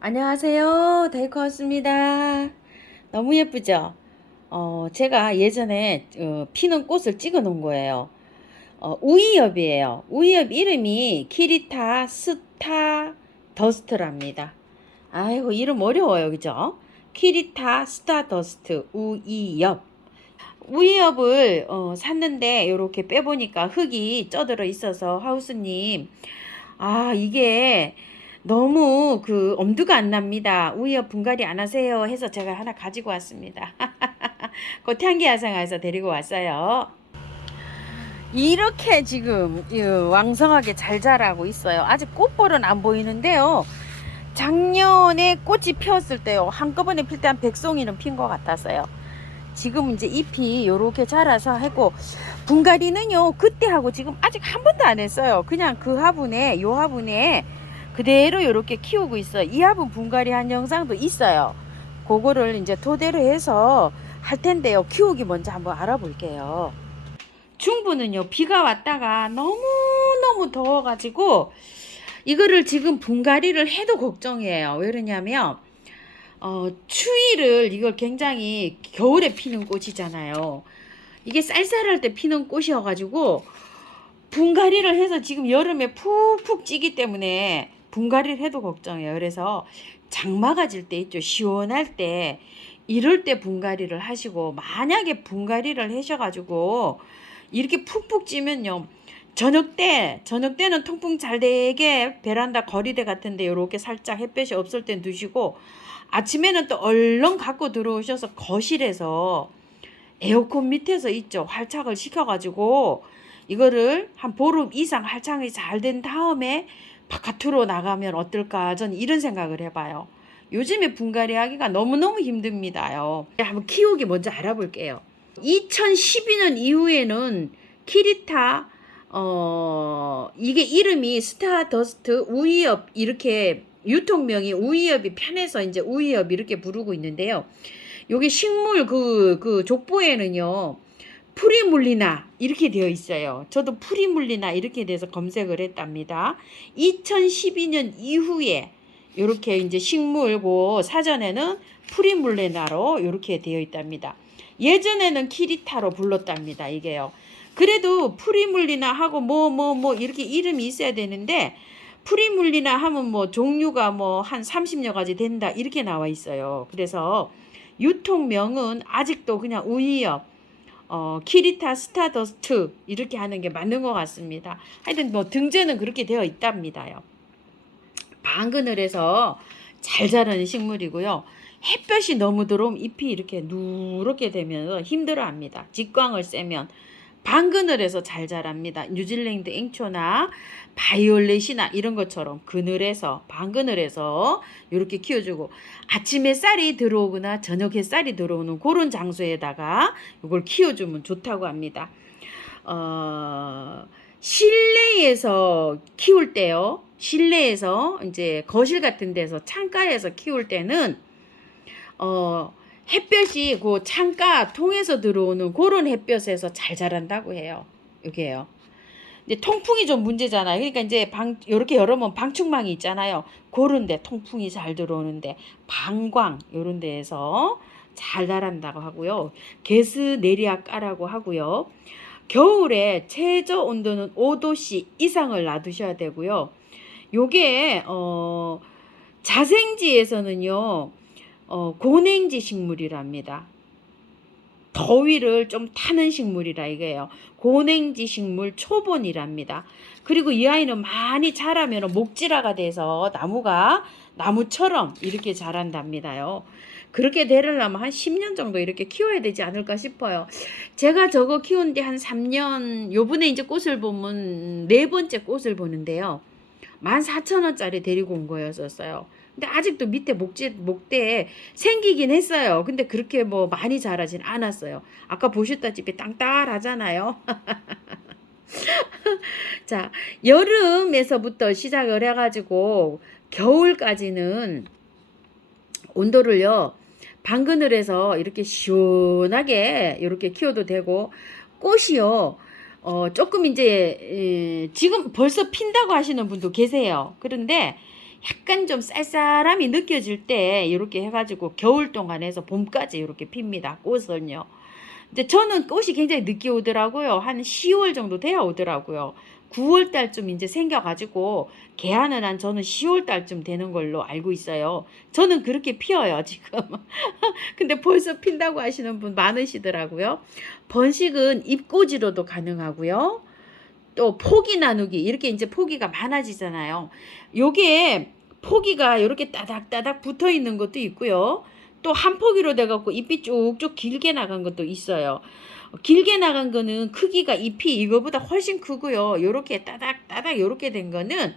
안녕하세요. 데이커스입니다. 너무 예쁘죠? 제가 예전에 피는 꽃을 찍어 놓은 거예요. 우이엽이에요. 우이엽 이름이 키리타 스타 더스트랍니다. 아이고, 이름 어려워요. 그죠? 키리타 스타 더스트 우이엽. 우이엽을 샀는데 이렇게 빼보니까 흙이 쪄들어 있어서 하우스님, 이게 너무 그 엄두가 안 납니다. 우이업 분갈이 안 하세요 해서 제가 하나 가지고 왔습니다. 고태향기 야생화에서 데리고 왔어요. 이렇게 지금 왕성하게 잘 자라고 있어요. 아직 꽃볼은 안 보이는데요. 작년에 꽃이 피었을 때요, 한꺼번에 필 때 한 100송이는 핀 것 같았어요. 지금 이제 잎이 요렇게 자라서 하고, 분갈이는요 그때 하고 지금 아직 한 번도 안 했어요. 그냥 그 화분에, 요 화분에 그대로 요렇게 키우고 있어요. 이 화분 분갈이 한 영상도 있어요. 그거를 이제 토대로 해서 할 텐데요. 키우기 먼저 한번 알아볼게요. 중부는요 비가 왔다가 너무너무 더워가지고 이거를 지금 분갈이를 해도 걱정이에요. 왜 그러냐면 추위를, 이걸 굉장히 겨울에 피는 꽃이잖아요. 이게 쌀쌀할 때 피는 꽃이어가지고 분갈이를 해서 지금 여름에 푹푹 찌기 때문에 분갈이를 해도 걱정이에요. 그래서 장마가 질 때 있죠. 시원할 때, 이럴 때 분갈이를 하시고, 만약에 분갈이를 하셔가지고 이렇게 푹푹 찌면요, 저녁 때는 통풍 잘 되게 베란다 거리대 같은데 이렇게 살짝 햇볕이 없을 땐 두시고, 아침에는 또 얼른 갖고 들어오셔서 거실에서 에어컨 밑에서 있죠, 활착을 시켜가지고 이거를 한 보름 이상 활착이 잘 된 다음에 바깥으로 나가면 어떨까, 저는 이런 생각을 해봐요. 요즘에 분갈이 하기가 너무너무 힘듭니다요. 한번 키우기 먼저 알아볼게요. 2012년 이후에는 키리타, 이게 이름이 스타더스트 우이엽, 이렇게 유통명이 우이엽이 편해서 이제 우이엽 이렇게 부르고 있는데요. 여기 식물 그 족보에는요, 프리물리나 이렇게 되어 있어요. 저도 프리물리나 이렇게 돼서 검색을 했답니다. 2012년 이후에 이렇게 이제 식물 사전에는 프리물리나로 이렇게 되어 있답니다. 예전에는 키리타로 불렀답니다. 이게요. 그래도 프리물리나 하고 뭐 이렇게 이름이 있어야 되는데, 프리물리나 하면 뭐 종류가 뭐 한 30여 가지 된다 이렇게 나와 있어요. 그래서 유통명은 아직도 그냥 우이엽, 키리타 스타더스트 이렇게 하는 게 맞는 것 같습니다. 하여튼 뭐 등재는 그렇게 되어 있답니다요. 방그늘에서 잘 자라는 식물이고요. 햇볕이 너무 들어오면 잎이 이렇게 누렇게 되면서 힘들어합니다. 직광을 쐬면. 방그늘에서 잘 자랍니다. 뉴질랜드 앵초나 바이올렛이나 이런 것처럼 그늘에서, 방그늘에서 이렇게 키워주고, 아침 햇살이 들어오거나 저녁 햇살이 들어오는 그런 장소에다가 이걸 키워주면 좋다고 합니다. 실내에서 키울 때요, 실내에서 이제 거실 같은 데서 창가에서 키울 때는 햇볕이 그 창가 통해서 들어오는 그런 햇볕에서 잘 자란다고 해요. 이게요. 이제 통풍이 좀 문제잖아요. 그러니까 이제 요렇게 열으면 방충망이 있잖아요. 그런데 통풍이 잘 들어오는데 방광 요런 데에서 잘 자란다고 하고요. 게스네리아 까라고 하고요. 겨울에 최저 온도는 5도씨 이상을 놔두셔야 되고요. 요게 자생지에서는요, 고냉지 식물이랍니다. 더위를 좀 타는 식물이라 이게요. 고냉지 식물 초본이랍니다. 그리고 이 아이는 많이 자라면 목지라가 돼서 나무처럼 이렇게 자란답니다요. 그렇게 되려면 한 10년 정도 이렇게 키워야 되지 않을까 싶어요. 제가 저거 키운 지 한 3년, 요번에 이제 꽃을 보면 네 번째 꽃을 보는데요. 14,000원짜리 데리고 온 거였었어요. 근데 아직도 밑에 목대에 생기긴 했어요. 근데 그렇게 뭐 많이 자라진 않았어요. 아까 보셨다시피 땅땅하잖아요. 자, 여름에서부터 시작을 해가지고 겨울까지는 온도를요, 방그늘에서 이렇게 시원하게 이렇게 키워도 되고, 꽃이요, 조금 이제 지금 벌써 핀다고 하시는 분도 계세요. 그런데 약간 좀 쌀쌀함이 느껴질 때 이렇게 해가지고 겨울 동안 해서 봄까지 이렇게 핍니다. 꽃은요. 근데 저는 꽃이 굉장히 늦게 오더라고요. 한 10월 정도 돼야 오더라고요. 9월 달쯤 이제 생겨가지고 개하는 한 저는 10월 달쯤 되는 걸로 알고 있어요. 저는 그렇게 피어요, 지금. 근데 벌써 핀다고 하시는 분 많으시더라고요. 번식은 잎꽂이로도 가능하고요. 또 포기 나누기, 이렇게 이제 포기가 많아지잖아요. 요게 포기가 이렇게 따닥따닥 붙어 있는 것도 있고요. 또 한 포기로 돼갖고 잎이 쭉쭉 길게 나간 것도 있어요. 길게 나간 거는 크기가 잎이 이거보다 훨씬 크고요. 요렇게 따닥따닥 요렇게 된 거는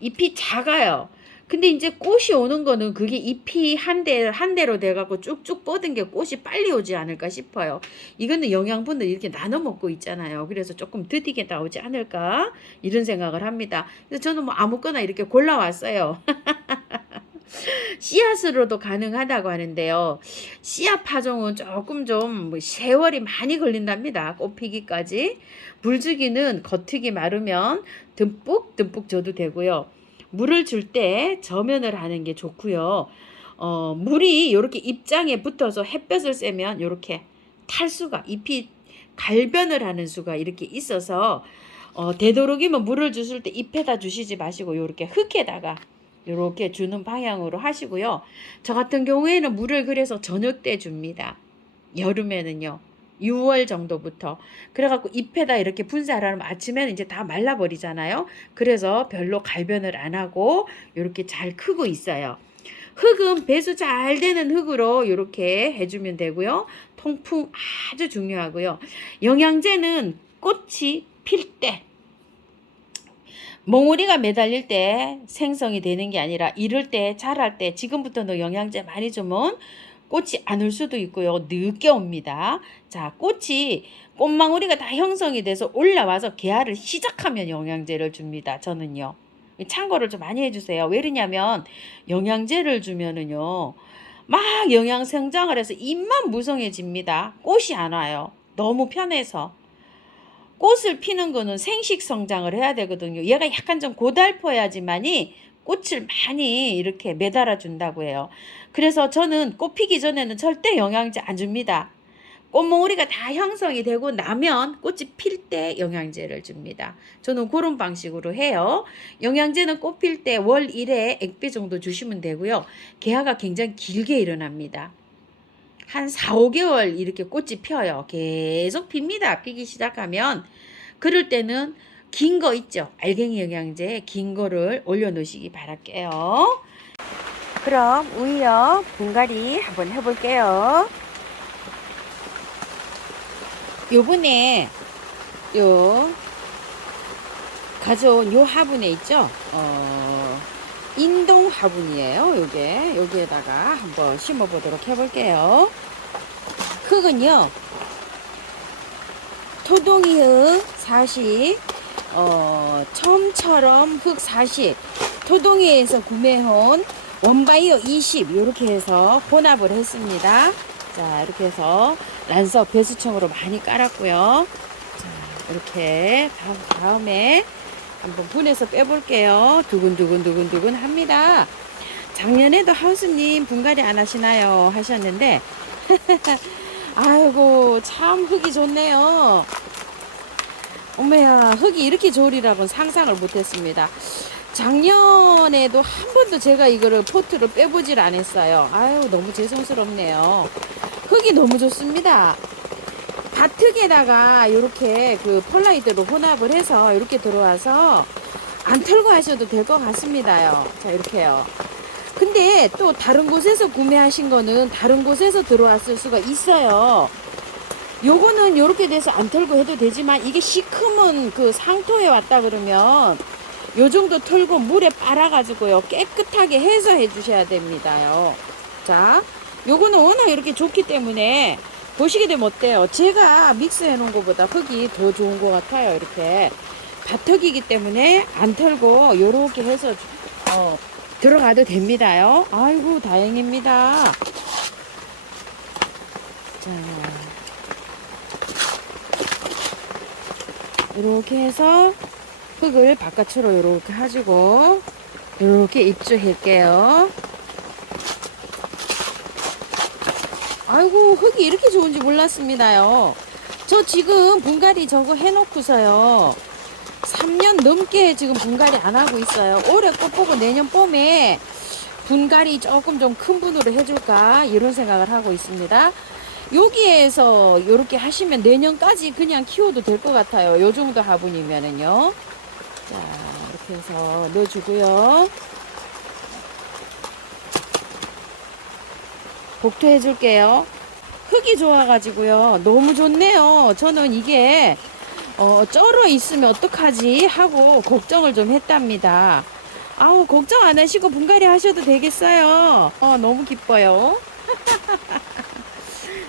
잎이 작아요. 근데 이제 꽃이 오는 거는 그게 잎이 한 대로 돼갖고 쭉쭉 뻗은 게 꽃이 빨리 오지 않을까 싶어요. 이거는 영양분을 이렇게 나눠 먹고 있잖아요. 그래서 조금 드디게 나오지 않을까 이런 생각을 합니다. 그래서 저는 뭐 아무거나 이렇게 골라왔어요. 씨앗으로도 가능하다고 하는데요. 씨앗 파종은 조금 좀 세월이 많이 걸린답니다. 꽃 피기까지. 물주기는 겉흙이 마르면 듬뿍 줘도 되고요. 물을 줄 때 저면을 하는 게 좋고요. 물이 이렇게 잎장에 붙어서 햇볕을 쐬면 이렇게 탈 수가, 잎이 갈변을 하는 수가 이렇게 있어서 되도록이면 물을 주실 때 잎에다 주시지 마시고 이렇게 흙에다가 이렇게 주는 방향으로 하시고요. 저 같은 경우에는 물을 그래서 저녁 때 줍니다. 여름에는요. 6월 정도부터. 그래갖고 잎에다 이렇게 분사를 하면 아침에는 이제 다 말라버리잖아요. 그래서 별로 갈변을 안 하고 이렇게 잘 크고 있어요. 흙은 배수 잘 되는 흙으로 이렇게 해주면 되고요. 통풍 아주 중요하고요. 영양제는 꽃이 필 때, 몽우리가 매달릴 때 생성이 되는 게 아니라 이럴 때, 자랄 때, 지금부터 너 영양제 많이 주면 꽃이 안 올 수도 있고요. 늦게 옵니다. 자, 꽃망우리가 다 형성이 돼서 올라와서 개화를 시작하면 영양제를 줍니다. 저는요. 참고를 좀 많이 해주세요. 왜 그러냐면 영양제를 주면은요. 막 영양 성장을 해서 잎만 무성해집니다. 꽃이 안 와요. 너무 편해서. 꽃을 피는 거는 생식 성장을 해야 되거든요. 얘가 약간 좀 고달퍼야지만이 꽃을 많이 이렇게 매달아 준다고 해요. 그래서 저는 꽃 피기 전에는 절대 영양제 안 줍니다. 꽃몽우리가 다 형성이 되고 나면 꽃이 필 때 영양제를 줍니다. 저는 그런 방식으로 해요. 영양제는 꽃 필 때 월 1회 액배 정도 주시면 되고요. 개화가 굉장히 길게 일어납니다. 한 4, 5개월 이렇게 꽃이 펴요. 계속 핍니다. 피기 시작하면. 그럴 때는 긴 거 있죠. 알갱이 영양제 긴 거를 올려놓으시기 바랄게요. 그럼 우이요 분갈이 한번 해볼게요. 요번에 요 가져온 요 화분에 있죠. 인동 화분이에요. 여기에다가 한번 심어 보도록 해볼게요. 흙은요 토동이 흙 40, 처음처럼 흙 40, 토동이에서 구매한 원바이오 20 이렇게 해서 혼합을 했습니다. 자, 이렇게 해서 란석 배수청으로 많이 깔았고요. 자, 이렇게 다음에 한번 분해서 빼볼게요. 두근두근 합니다. 작년에도 하우스님 분갈이 안 하시나요? 하셨는데 아이고 참 흙이 좋네요. 어머야, 흙이 이렇게 좋으리라고는 상상을 못했습니다. 작년에도 한 번도 제가 이거를 포트로 빼보질 않았어요. 아유 너무 죄송스럽네요. 흙이 너무 좋습니다. 밭흙에다가 이렇게 그 펄라이드로 혼합을 해서 이렇게 들어와서 안 털고 하셔도 될 것 같습니다요. 자, 이렇게요. 근데 또 다른 곳에서 구매하신 거는 다른 곳에서 들어왔을 수가 있어요. 요거는 요렇게 돼서 안 털고 해도 되지만 이게 시커먼 그 상토에 왔다 그러면 요 정도 털고 물에 빨아가지고요 깨끗하게 해서 해주셔야 됩니다요. 자, 요거는 워낙 이렇게 좋기 때문에 보시게 되면 어때요? 제가 믹스해 놓은 것보다 흙이 더 좋은 것 같아요. 이렇게 밭흙이기 때문에 안 털고 요렇게 해서 들어가도 됩니다요. 아이고 다행입니다. 자, 이렇게 해서 흙을 바깥으로 이렇게 가지고 이렇게 입주할게요. 아이고, 흙이 이렇게 좋은지 몰랐습니다요. 저 지금 분갈이 저거 해놓고서요 3년 넘게 지금 분갈이 안 하고 있어요. 올해 꽃 보고 내년 봄에 분갈이 조금 좀 큰 분으로 해줄까 이런 생각을 하고 있습니다. 여기에서 이렇게 하시면 내년까지 그냥 키워도 될 것 같아요. 요 정도 화분이면은요. 자, 이렇게 해서 넣어주고요. 복토해 줄게요. 흙이 좋아가지고요. 너무 좋네요. 저는 이게 쩔어 있으면 어떡하지 하고 걱정을 좀 했답니다. 아우, 걱정 안 하시고 분갈이 하셔도 되겠어요. 너무 기뻐요.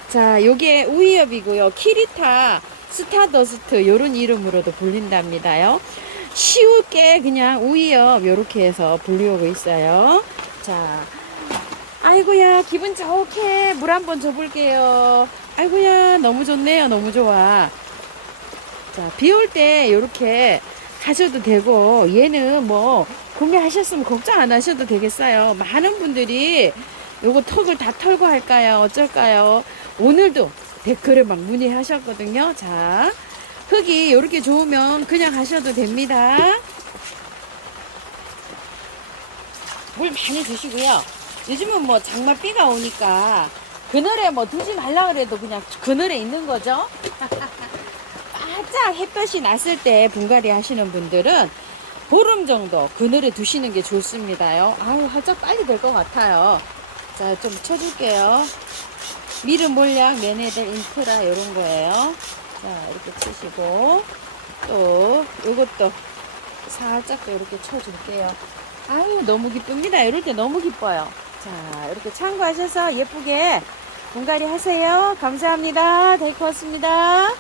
자, 요게 우이엽이고요. 키리타 스타더스트 요런 이름으로도 불린답니다요. 쉬우게 그냥 우이엽 요렇게 해서 불리우고 있어요. 자, 아이고야, 기분 좋게 물 한번 줘볼게요. 아이고야, 너무 좋네요. 너무 좋아. 자, 비 올 때 요렇게 하셔도 되고, 얘는 뭐 구매하셨으면 걱정 안 하셔도 되겠어요. 많은 분들이 요거 턱을 다 털고 할까요? 어쩔까요? 오늘도 댓글에 막 문의하셨거든요. 자, 흙이 요렇게 좋으면 그냥 하셔도 됩니다. 물 많이 주시고요. 요즘은 뭐 장맛비가 오니까 그늘에 뭐 두지 말라 그래도 그냥 그늘에 있는 거죠. 바짝 햇볕이 났을 때 분갈이 하시는 분들은 보름 정도 그늘에 두시는 게 좋습니다요. 아유, 활짝 빨리 될 것 같아요. 자, 좀 쳐줄게요. 미름 몰약, 메네델, 인트라 이런 거예요. 자, 이렇게 치시고 또 이것도 살짝 또 이렇게 쳐줄게요. 아유, 너무 기쁩니다. 이럴 때 너무 기뻐요. 자, 이렇게 참고하셔서 예쁘게 분갈이 하세요. 감사합니다. 데이코였습니다.